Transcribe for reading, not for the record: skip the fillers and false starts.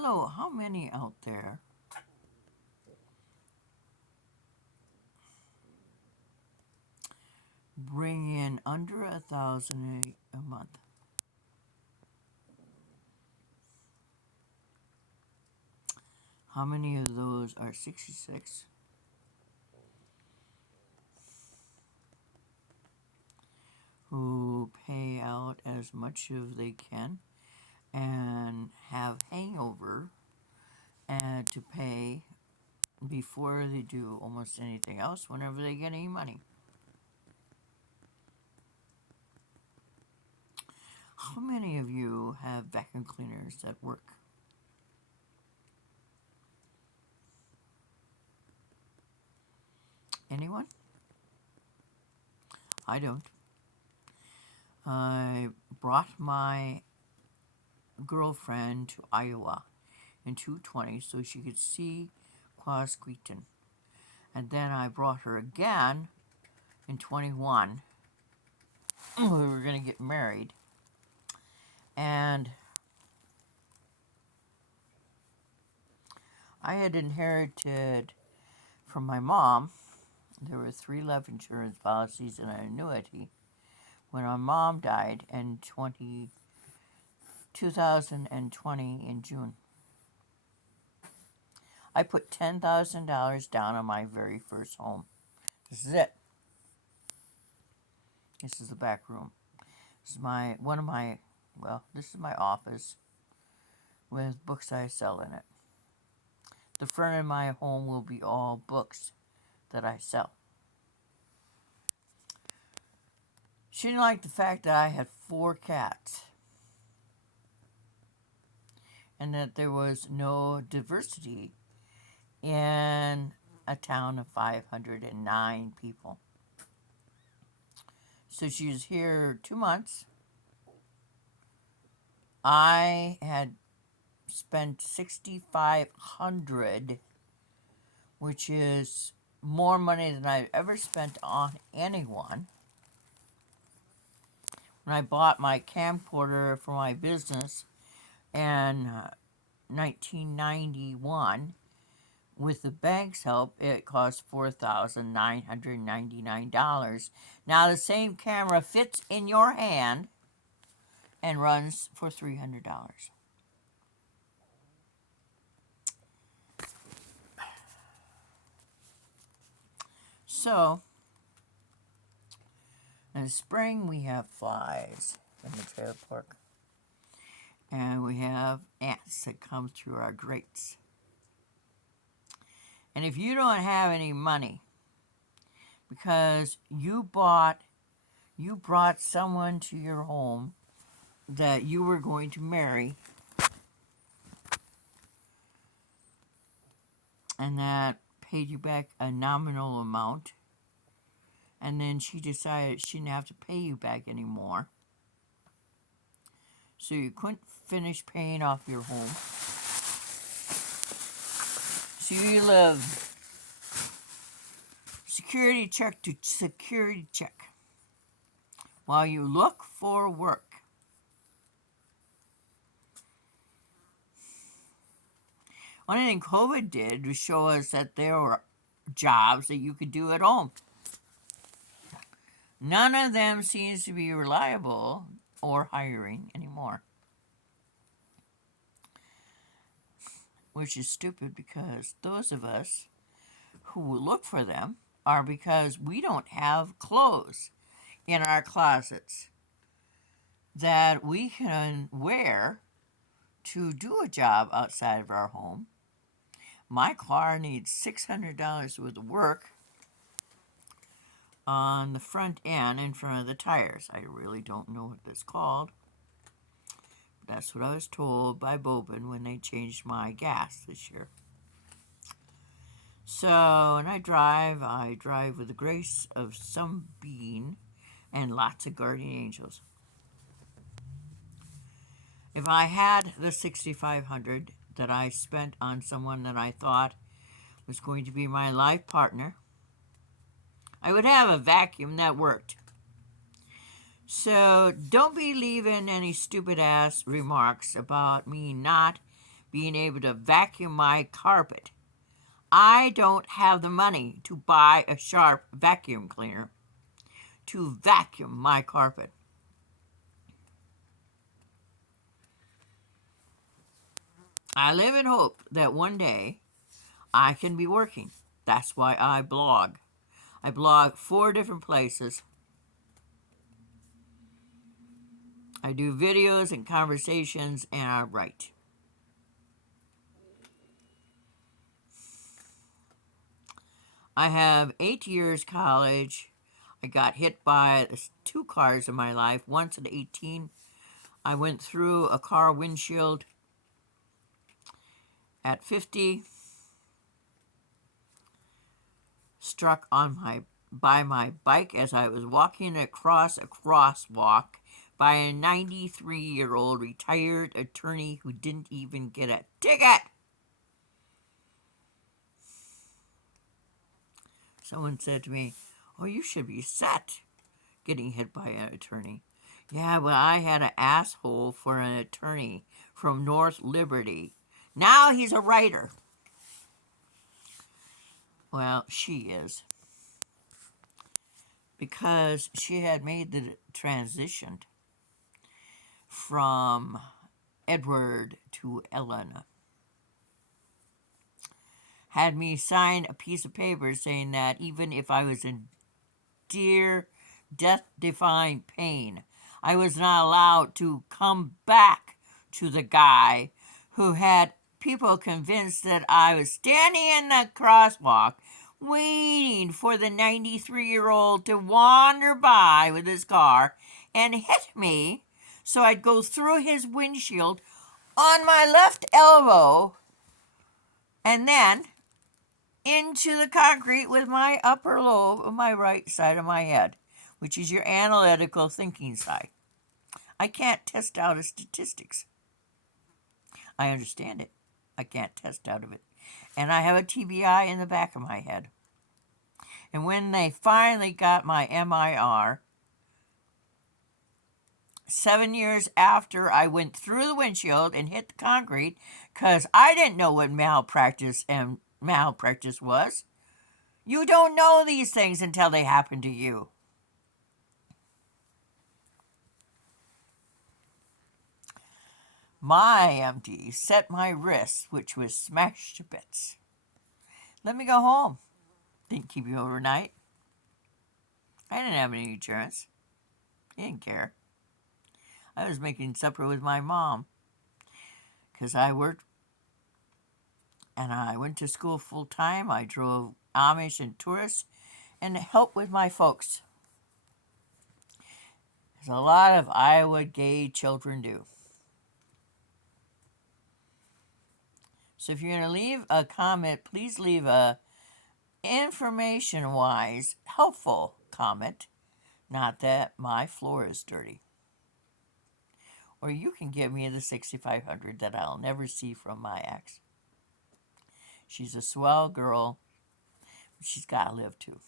Hello, how many out there bring in under 1,000 a month? How many of those are 66 who pay out as much as they can and have hangover and to pay before they do almost anything else whenever they get any money? How many of you have vacuum cleaners that work? Anyone? I don't. I brought my girlfriend to Iowa in 220 so she could see Quasqueton. And then I brought her again in 21. We were going to get married. And I had inherited from my mom, there were 3 life insurance policies and an annuity. When my mom died in 2020 in June, I put $10,000 down on my very first home. This is it. This is the back room. This is this is my office with books I sell in it. The front of my home will be all books that I sell. She didn't like the fact that I had 4 cats and that there was no diversity in a town of 509 people. So she was here 2 months. I had spent $6,500, which is more money than I've ever spent on anyone. When I bought my camcorder for my business in 1991, with the bank's help, it cost $4,999. Now the same camera fits in your hand and runs for $300. So, in the spring, we have flies in the trailer park. And we have ants that come through our grates. And if you don't have any money because you brought someone to your home that you were going to marry, and that paid you back a nominal amount, and then she decided she didn't have to pay you back anymore, so you couldn't finish paying off your home. So you live security check to security check while you look for work. One thing COVID did was show us that there were jobs that you could do at home. None of them seems to be reliable or hiring anymore. Which is stupid because those of us who look for them are because we don't have clothes in our closets that we can wear to do a job outside of our home. My car needs $600 worth of work on the front end in front of the tires. I really don't know what that's called. But that's what I was told by Bobin when they changed my gas this year. So, when I drive with the grace of some being and lots of guardian angels. If I had the $6,500 that I spent on someone that I thought was going to be my life partner, I would have a vacuum that worked. So don't be leaving any stupid ass remarks about me not being able to vacuum my carpet. I don't have the money to buy a Sharp vacuum cleaner to vacuum my carpet. I live in hope that one day I can be working. That's why I blog. I blog 4 different places. I do videos and conversations, and I write. I have 8 years college. I got hit by 2 cars in my life. Once at 18, I went through a car windshield. At 50, struck by my bike as I was walking across a crosswalk by a 93-year-old retired attorney who didn't even get a ticket. Someone said to me, "Oh, you should be set getting hit by an attorney." Yeah, well, I had an asshole for an attorney from North Liberty. Now he's a writer. Well, she is. Because she had made the transition from Edward to Ellen. Had me sign a piece of paper saying that even if I was in death-defying pain, I was not allowed to come back to the guy who had people convinced that I was standing in the crosswalk waiting for the 93-year-old to wander by with his car and hit me so I'd go through his windshield on my left elbow and then into the concrete with my upper lobe of my right side of my head, which is your analytical thinking side. I can't test out of statistics. I understand it. I can't test out of it. And I have a TBI in the back of my head. And when they finally got my MIR, 7 years after I went through the windshield and hit the concrete, because I didn't know what malpractice was. You don't know these things until they happen to you. My MD set my wrist, which was smashed to bits. Let me go home. Didn't keep you overnight. I didn't have any insurance. He didn't care. I was making supper with my mom because I worked and I went to school full time. I drove Amish and tourists and helped with my folks. As a lot of Iowa gay children do. So if you're going to leave a comment, please leave a information-wise, helpful comment. Not that my floor is dirty. Or you can give me the 6500 that I'll never see from my ex. She's a swell girl, but she's got to live too.